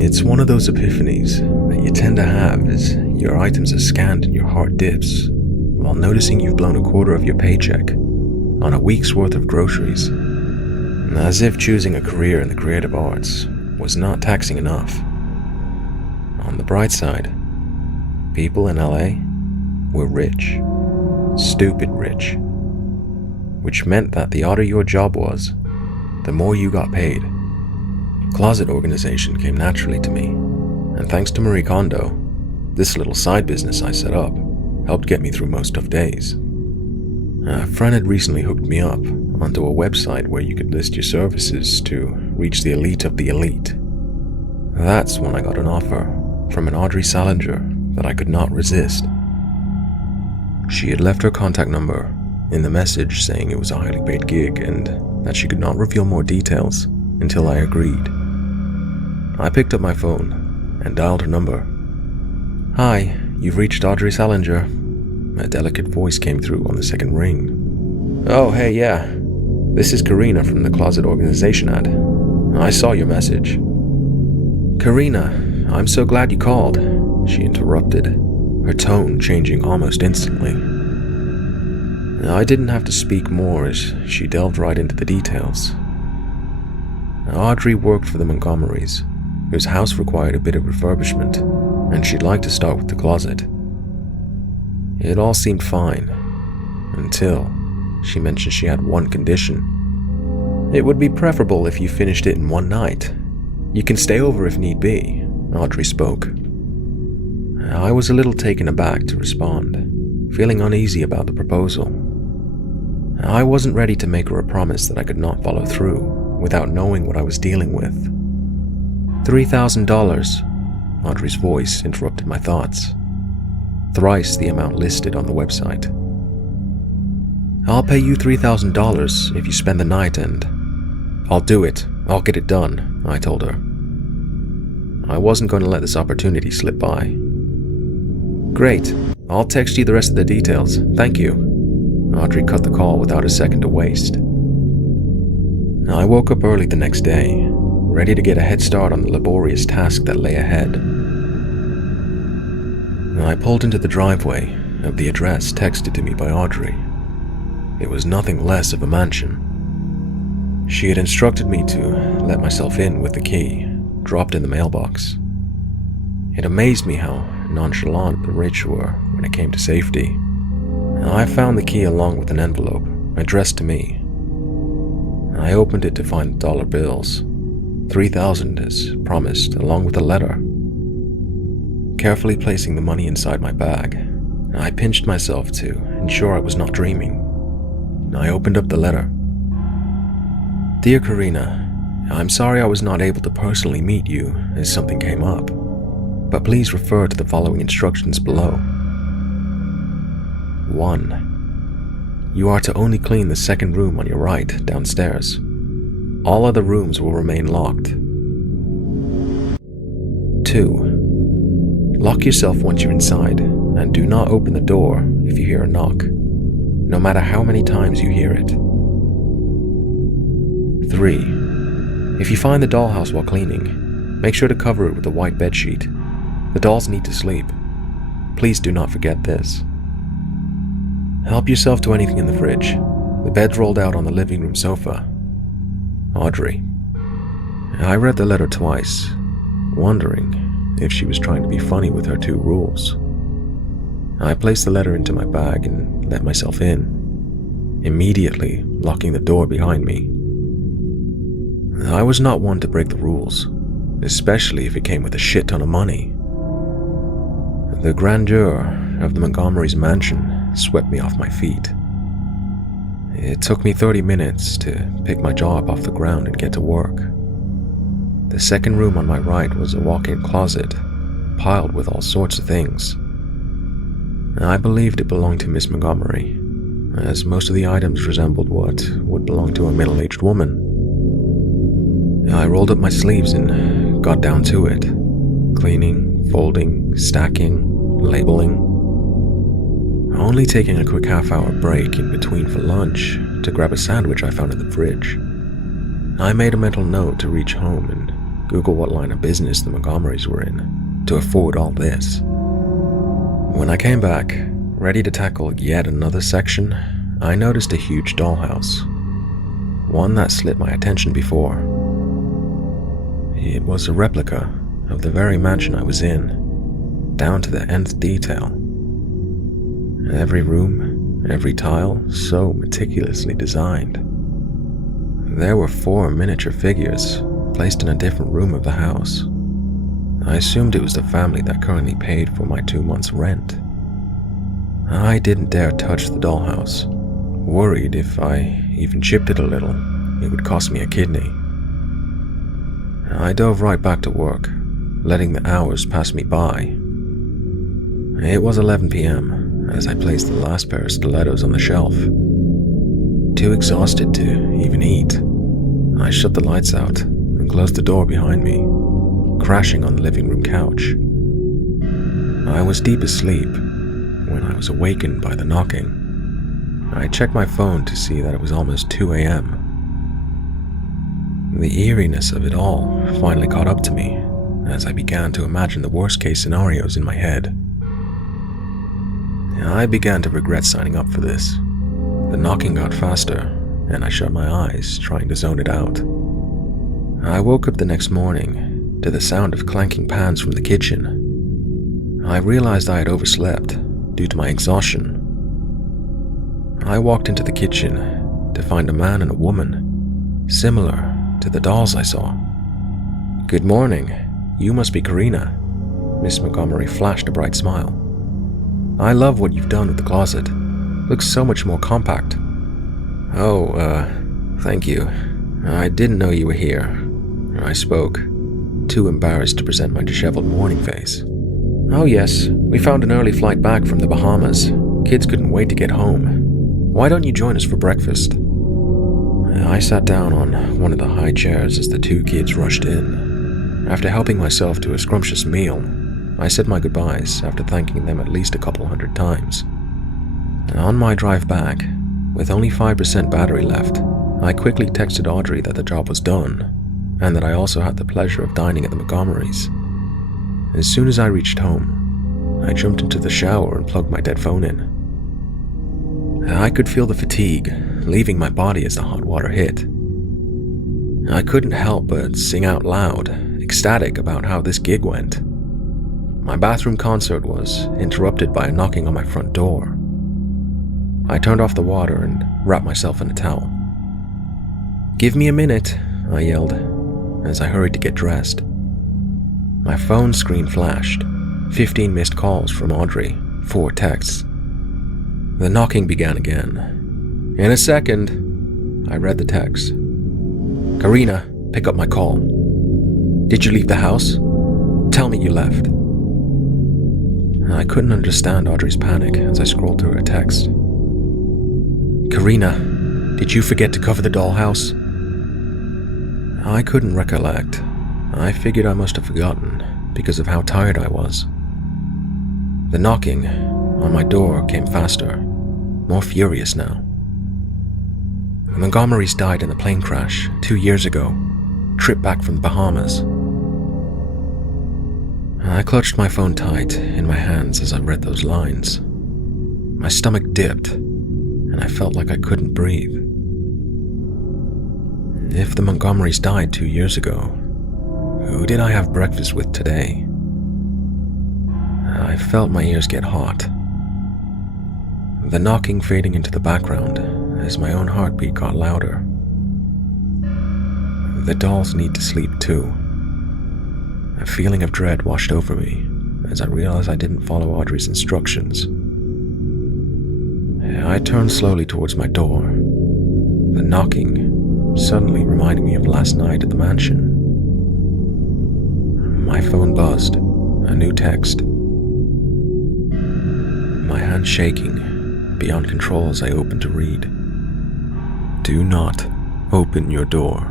It's one of those epiphanies that you tend to have as your items are scanned and your heart dips, while noticing you've blown a quarter of your paycheck on a week's worth of groceries, as if choosing a career in the creative arts was not taxing enough. On the bright side, people in LA were rich, stupid rich, which meant that the odder your job was, the more you got paid. Closet organization came naturally to me, and thanks to Marie Kondo, this little side business I set up helped get me through most tough days. A friend had recently hooked me up onto a website where you could list your services to reach the elite of the elite. That's when I got an offer from an Audrey Salinger that I could not resist. She had left her contact number in the message saying it was a highly paid gig and that she could not reveal more details until I agreed. I picked up my phone and dialed her number. "Hi, you've reached Audrey Salinger." A delicate voice came through on the second ring. "Oh, hey, yeah. This is Karina from the Closet Organization ad. I saw your message." "Karina, I'm so glad you called," she interrupted, her tone changing almost instantly. I didn't have to speak more as she delved right into the details. Audrey worked for the Montgomerys, whose house required a bit of refurbishment, and she'd like to start with the closet. It all seemed fine, until she mentioned she had one condition. "It would be preferable if you finished it in one night. You can stay over if need be," Audrey spoke. I was a little taken aback to respond, feeling uneasy about the proposal. I wasn't ready to make her a promise that I could not follow through without knowing what I was dealing with. $3,000, Audrey's voice interrupted my thoughts. Thrice the amount listed on the website. "I'll pay you $3,000 if you spend the night and..." "I'll do it. I'll get it done," I told her. I wasn't going to let this opportunity slip by. "Great. I'll text you the rest of the details. Thank you." Audrey cut the call without a second to waste. I woke up early the next day, ready to get a head start on the laborious task that lay ahead. I pulled into the driveway of the address texted to me by Audrey. It was nothing less of a mansion. She had instructed me to let myself in with the key, dropped in the mailbox. It amazed me how nonchalant the rich were when it came to safety. I found the key along with an envelope addressed to me. I opened it to find dollar bills, $3,000 as promised, along with a letter. Carefully placing the money inside my bag, I pinched myself to ensure I was not dreaming. I opened up the letter. "Dear Karina, I'm sorry I was not able to personally meet you as something came up, but please refer to the following instructions below. 1. You are to only clean the second room on your right downstairs. All other rooms will remain locked. 2. Lock yourself once you're inside and do not open the door if you hear a knock, no matter how many times you hear it. 3. If you find the dollhouse while cleaning, make sure to cover it with a white bedsheet. The dolls need to sleep. Please do not forget this. Help yourself to anything in the fridge. The bed's rolled out on the living room sofa. Audrey." I read the letter twice, wondering if she was trying to be funny with her 2 rules. I placed the letter into my bag and let myself in, immediately locking the door behind me. I was not one to break the rules, especially if it came with a shit ton of money. The grandeur of the Montgomery's mansion swept me off my feet. It took me 30 minutes to pick my jaw up off the ground and get to work. The second room on my right was a walk-in closet, piled with all sorts of things. I believed it belonged to Miss Montgomery, as most of the items resembled what would belong to a middle-aged woman. I rolled up my sleeves and got down to it, cleaning, folding, stacking, labeling. Only taking a quick half-hour break in between for lunch to grab a sandwich I found in the fridge. I made a mental note to reach home and Google what line of business the Montgomerys were in to afford all this. When I came back, ready to tackle yet another section, I noticed a huge dollhouse. One that slipped my attention before. It was a replica of the very mansion I was in, down to the nth detail. Every room, every tile, so meticulously designed. There were 4 miniature figures placed in a different room of the house. I assumed it was the family that currently paid for my 2 months' rent. I didn't dare touch the dollhouse, worried if I even chipped it a little, it would cost me a kidney. I dove right back to work, letting the hours pass me by. It was 11 p.m. as I placed the last pair of stilettos on the shelf. Too exhausted to even eat, I shut the lights out and closed the door behind me, crashing on the living room couch. I was deep asleep when I was awakened by the knocking. I checked my phone to see that it was almost 2 a.m. The eeriness of it all finally caught up to me as I began to imagine the worst-case scenarios in my head. I began to regret signing up for this. The knocking got faster, and I shut my eyes, trying to zone it out. I woke up the next morning to the sound of clanking pans from the kitchen. I realized I had overslept due to my exhaustion. I walked into the kitchen to find a man and a woman, similar to the dolls I saw. "Good morning. You must be Karina." Miss Montgomery flashed a bright smile. "I love what you've done with the closet. Looks so much more compact." "Oh, thank you. I didn't know you were here." I spoke, too embarrassed to present my disheveled morning face. "Oh yes, we found an early flight back from the Bahamas. Kids couldn't wait to get home. Why don't you join us for breakfast?" I sat down on one of the high chairs as the 2 kids rushed in. After helping myself to a scrumptious meal, I said my goodbyes after thanking them at least a couple hundred times. On my drive back, with only 5% battery left, I quickly texted Audrey that the job was done, and that I also had the pleasure of dining at the Montgomerys. As soon as I reached home, I jumped into the shower and plugged my dead phone in. I could feel the fatigue leaving my body as the hot water hit. I couldn't help but sing out loud, ecstatic about how this gig went. My bathroom concert was interrupted by a knocking on my front door. I turned off the water and wrapped myself in a towel. "Give me a minute," I yelled, as I hurried to get dressed. My phone screen flashed, 15 missed calls from Audrey, 4 texts. The knocking began again. "In a second," I read the text. "Karina, pick up my call. Did you leave the house? Tell me you left." I couldn't understand Audrey's panic as I scrolled through her text. "Karina, did you forget to cover the dollhouse?" I couldn't recollect. I figured I must have forgotten because of how tired I was. The knocking on my door came faster, more furious now. The Montgomerys died in a plane crash 2 years ago, trip back from the Bahamas. I clutched my phone tight in my hands as I read those lines. My stomach dipped, and I felt like I couldn't breathe. If the Montgomerys died 2 years ago, who did I have breakfast with today? I felt my ears get hot. The knocking fading into the background as my own heartbeat got louder. The dolls need to sleep too. A feeling of dread washed over me as I realized I didn't follow Audrey's instructions. I turned slowly towards my door, the knocking suddenly reminding me of last night at the mansion. My phone buzzed, a new text. My hand shaking, beyond control as I opened to read. "Do not open your door."